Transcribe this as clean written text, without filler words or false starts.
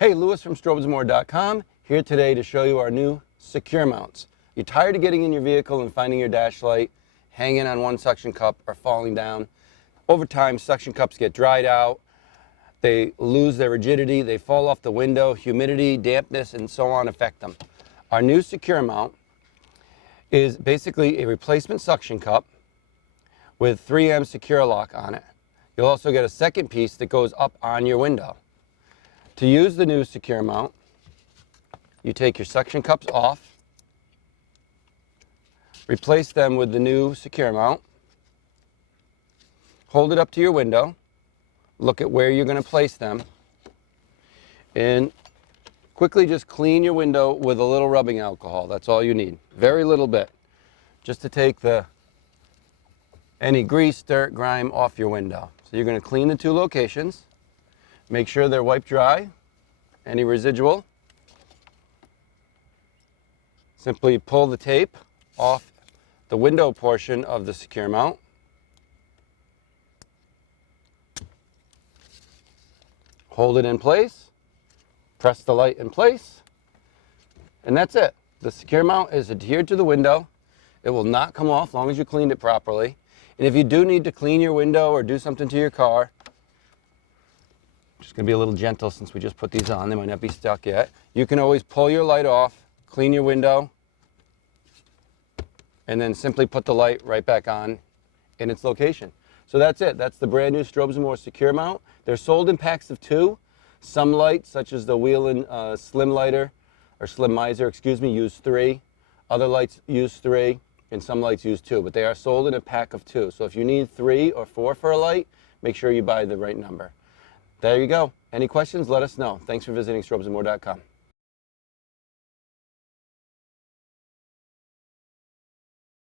Hey, Lewis from Strobesmore.com here today to show you our new secure mounts. You're tired of getting in your vehicle and finding your dash light hanging on one suction cup or falling down. Over time, suction cups get dried out, they lose their rigidity, they fall off the window, humidity, dampness, and so on affect them. Our new secure mount is basically a replacement suction cup with 3M secure lock on it. You'll also get a second piece that goes up on your window. To use the new secure mount, you take your suction cups off, replace them with the new secure mount, hold it up to your window, look at where you're going to place them, and quickly just clean your window with a little rubbing alcohol. That's all you need. Very little bit. Just to take any grease, dirt, grime off your window. So you're going to clean the two locations. Make sure they're wiped dry. Any residual. Simply pull the tape off the window portion of the secure mount. Hold it in place. Press the light in place. And that's it. The secure mount is adhered to the window. It will not come off as long as you cleaned it properly. And if you do need to clean your window or do something to your car, just going to be a little gentle since we just put these on. They might not be stuck yet. You can always pull your light off, clean your window, and then simply put the light right back on in its location. So that's it. That's the brand new Strobes & More secure mount. They're sold in packs of 2. Some lights, such as the Whelen Slim Lighter, or Slim Miser, excuse me, use 3. Other lights use 3, and some lights use 2. But they are sold in a pack of 2. So if you need 3 or 4 for a light, make sure you buy the right number. There you go. Any questions, let us know. Thanks for visiting Strobesmore.com.